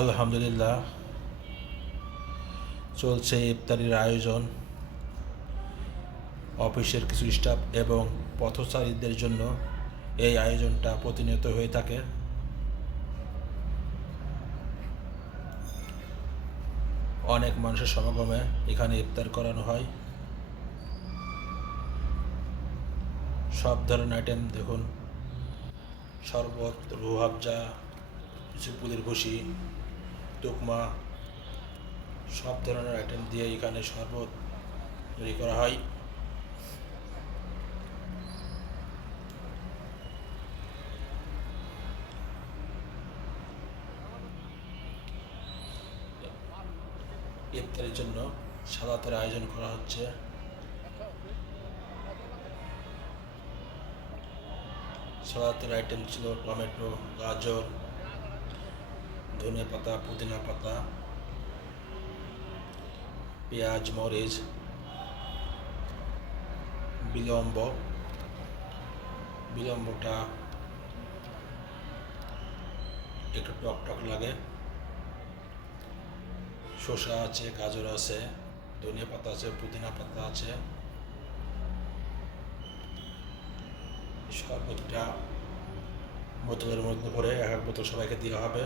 আলহামদুলিল্লাহ, চলছে ইফতারির আয়োজন, অফিসের কিছু স্টাফ এবং পথচারীদের জন্য এই আয়োজনটা প্রতিনিয়ত হয়ে থাকে। অনেক মানুষের সমাগমে এখানে ইফতার করানো হয়। সব ধরনের আইটেম দেখুন, শরবত রুহাবজা কিছু পুলির ভুসি তুকমা সব ধরনের আইটেম দিয়ে এখানে শরবত তৈরি করা হয়। ইফতারের জন্য সালাতের আয়োজন করা হচ্ছে। সালাতের আইটেম ছিল টমেটো, গাজর ধনে পাতা, পুদিনা পাতা, পেঁয়াজ, মরিচ, বিলম্ব, বিলম্বটা একটু টক টক লাগে। শসা আছে, গাজর আছে ধনিয়া পাতা আছে, পুদিনা পাতা আছে। শরবতটা বোতলের মধ্যে ভরে এক এক বোতল সবাইকে দেওয়া হবে।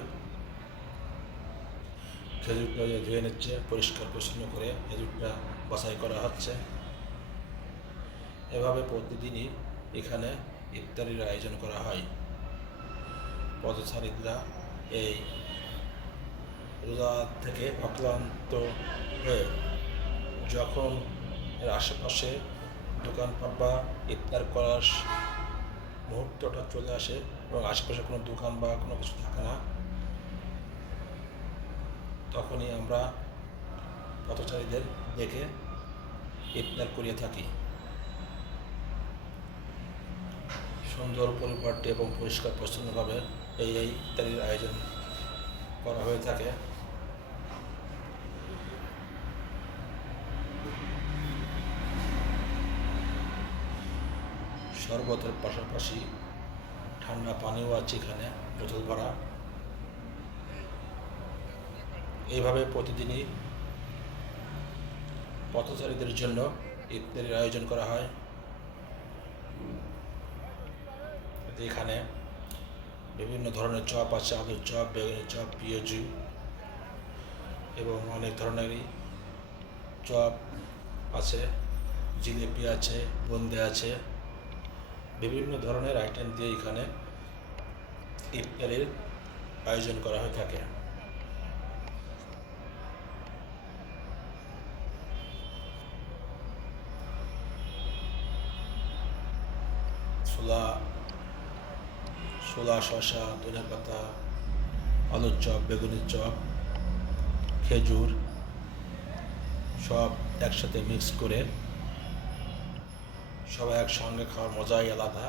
খেজুরটা ধুয়ে নিচ্ছে, পরিষ্কার পরিচ্ছন্ন করে খেজুরটা বাছাই করা হচ্ছে। এভাবে প্রতিদিনই এখানে ইফতারির আয়োজন করা হয়। পথচারীরা এই রোজা থেকে অক্লান্ত হয়ে যখন এর আশেপাশে দোকানপাট বা ইফতার করার মুহূর্তটা চলে আসে এবং আশেপাশে কোনো দোকান বা কোনো কিছু থাকে না তখনই আমরা পথচারীদের দেখে ইফতার করিয়ে থাকি। সুন্দর পরিপাটি এবং পরিষ্কার পরিচ্ছন্নভাবে এই এই ইফতারির আয়োজন করা হয়ে থাকে। শরবতের পাশাপাশি ঠান্ডা পানিও আছে এখানে, বোতল ভরা। এইভাবে প্রতিদিনই পথচারীদের জন্য ইফতারির আয়োজন করা হয়। এখানে বিভিন্ন ধরনের চপ আছে, আলুর চপ, বেগুনের চপ পিঁয়াজি এবং অনেক ধরনেরই চপ আছে, জিলিপি আছে বোঁদে আছে। বিভিন্ন ধরনের আইটেম দিয়ে এখানে ইফতারের আয়োজন করা হয়ে থাকে। ছোলা ছোলা শশা ধনে পাতা, আলুর চপ, বেগুনের চপ, খেজুর সব একসাথে মিক্স করে সবাই একসঙ্গে খাওয়ার মজাই আলাদা।